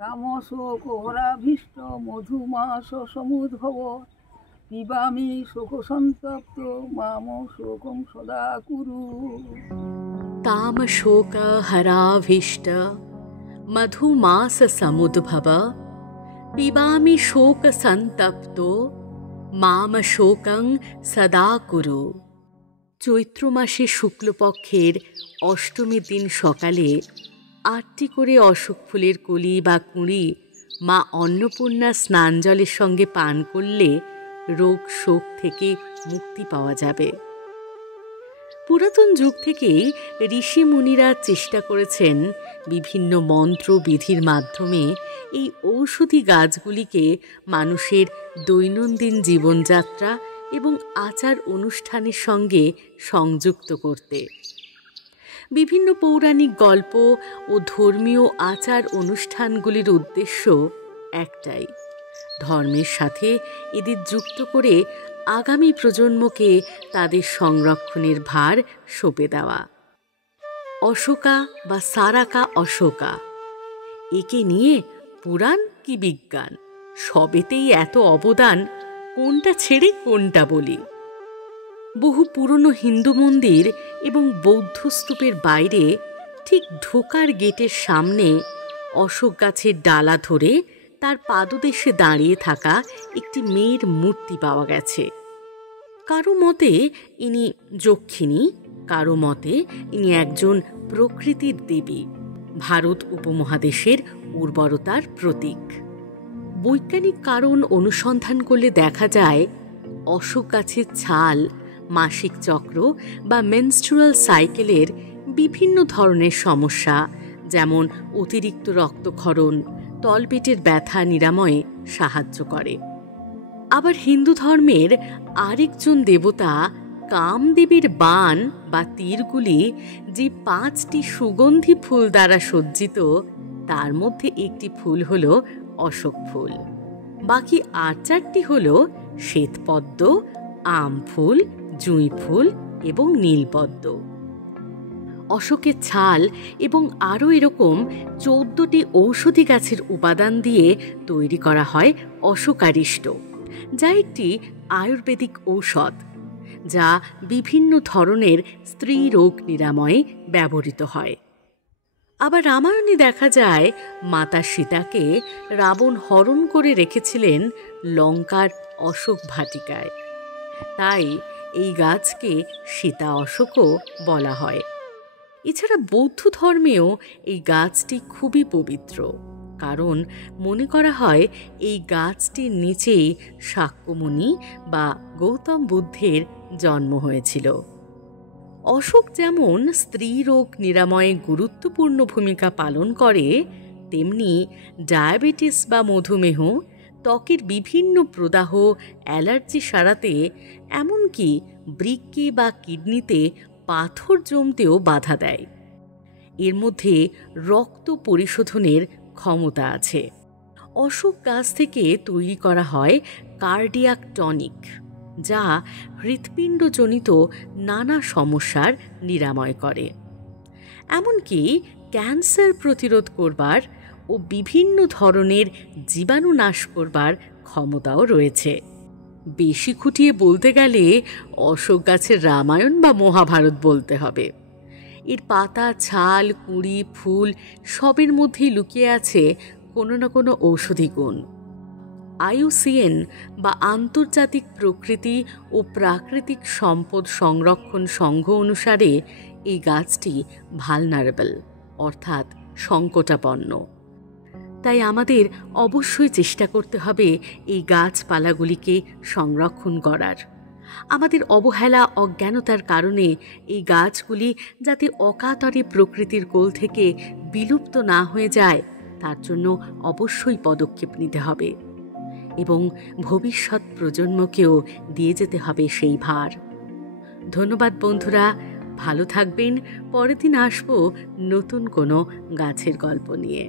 রামশোকহরাভীষ্ট মধুমাস সমুদ্ভব পিবামি শোকসন্তপ্ত মাম শোকং সদা কুরু। তাম শোক হরাভীষ্ট মধুমাস সমুদ্ভব পিবামি শোক সন্তপ্ত মাম শোকং সদা কুরু। চৈত্র মাসে শুক্লপক্ষের অষ্টমীর দিন সকালে 8টি করে অশোক ফুলের কলি বা কুঁড়ি মা অন্নপূর্ণা স্নান জলের সঙ্গে পান করলে রোগ শোক থেকে মুক্তি পাওয়া যাবে। পুরাতন যুগ থেকেই ঋষি মুনিরা চেষ্টা করেছেন বিভিন্ন মন্ত্র বিধির মাধ্যমে এই ঔষধি গাছগুলিকে মানুষের দৈনন্দিন জীবনযাত্রা এবং আচার অনুষ্ঠানের সঙ্গে সংযুক্ত করতে। বিভিন্ন পৌরাণিক গল্প ও ধর্মীয় আচার অনুষ্ঠানগুলির উদ্দেশ্য একটাই, ধর্মের সাথে এদের যুক্ত করে আগামী প্রজন্মকে তাদের সংরক্ষণের ভার সঁপে দেওয়া। অশোকা বা সারাকা অশোকা, একে নিয়ে পুরাণ কি বিজ্ঞান, সবেতেই এত অবদান, কোনটা ছেড়ে কোনটা বলি। বহু পুরনো হিন্দু মন্দির এবং বৌদ্ধ স্তূপের বাইরে ঠিক ঢোকার গেটের সামনে অশোক গাছের ডালা ধরে তার পাদদেশে দাঁড়িয়ে থাকা একটি মেয়ের মূর্তি পাওয়া গেছে। কারো মতে ইনি যক্ষিণী, কারো মতে ইনি একজন প্রকৃতির দেবী, ভারত উপমহাদেশের উর্বরতার প্রতীক। বৈজ্ঞানিক কারণ অনুসন্ধান করলে দেখা যায় অশোক গাছের ছাল মাসিক চক্র বা মেনস্ট্রুয়াল সাইকেলের বিভিন্ন ধরনের সমস্যা, যেমন অতিরিক্ত রক্তক্ষরণ, তলপেটের ব্যথা নিরাময়ে সাহায্য করে। আবার হিন্দু ধর্মের আরেকজন দেবতা কামদেবীর বাণ বা তীরগুলি যে 5টি সুগন্ধি ফুল দ্বারা সজ্জিত, তার মধ্যে একটি ফুল হল অশোক ফুল, বাকি আর 4টি হল শ্বেতপদ্ম, আম ফুল, জুঁই ফুল এবং নীলপদ্ম। অশোকের ছাল এবং আরও এরকম 14টি ঔষধি গাছের উপাদান দিয়ে তৈরি করা হয় অশোকারিষ্ট, যা একটি আয়ুর্বেদিক ঔষধ, যা বিভিন্ন ধরনের স্ত্রী রোগ নিরাময়ে ব্যবহৃত হয়। আবার রামায়ণে দেখা যায় মাতা সীতাকে রাবণ হরণ করে রেখেছিলেন লঙ্কার অশোক ভাটিকায়, তাই এই গাছকে সীতা অশোকও বলা হয়। এছাড়া বৌদ্ধ ধর্মেও এই গাছটি খুবই পবিত্র, কারণ মনে করা হয় এই গাছটির নিচেই শাক্যমুনি বা গৌতম বুদ্ধের জন্ম হয়েছিল। অশোক যেমন স্ত্রী রোগ নিরাময়ে গুরুত্বপূর্ণ ভূমিকা পালন করে, তেমনি ডায়াবেটিস বা মধুমেহ, ত্বকের বিভিন্ন প্রদাহ, অ্যালার্জি সারাতে, এমনকি বৃক্কে বা কিডনিতে পাথর জমতেও বাধা দেয়। এর মধ্যে রক্ত পরিশোধনের ক্ষমতা আছে। অশোক গাছ থেকে তৈরি করা হয় কার্ডিয়াক টনিক, যা হৃৎপিণ্ডজনিত নানা সমস্যার নিরাময় করে। এমনকি ক্যান্সার প্রতিরোধ করবার ও বিভিন্ন ধরনের জীবাণু নাশ করবার ক্ষমতাও রয়েছে। বেশি খুঁটিয়ে বলতে গেলে অশোক গাছের রামায়ণ বা মহাভারত বলতে হবে। এর পাতা, ছাল, কুঁড়ি, ফুল সবের মধ্যেই লুকিয়ে আছে কোনো না কোনো ঔষধি গুণ। IUCN বা আন্তর্জাতিক প্রকৃতি ও প্রাকৃতিক সম্পদ সংরক্ষণ সংঘ অনুসারে এই গাছটি ভালনারেবল, অর্থাৎ সংকটাপন্ন। তাই আমাদের অবশ্যই চেষ্টা করতে হবে এই গাছপালাগুলিকে সংরক্ষণ করার। আমাদের অবহেলা, অজ্ঞানতার কারণে এই গাছগুলি যাতে অকাতরে প্রকৃতির কোল থেকে বিলুপ্ত না হয়ে যায়, তার জন্য অবশ্যই পদক্ষেপ নিতে হবে এবং ভবিষ্যৎ প্রজন্মকেও দিয়ে যেতে হবে সেই ভার। ধন্যবাদ বন্ধুরা, ভালো থাকবেন। পরের দিন আসবো নতুন কোনো গাছের গল্প নিয়ে।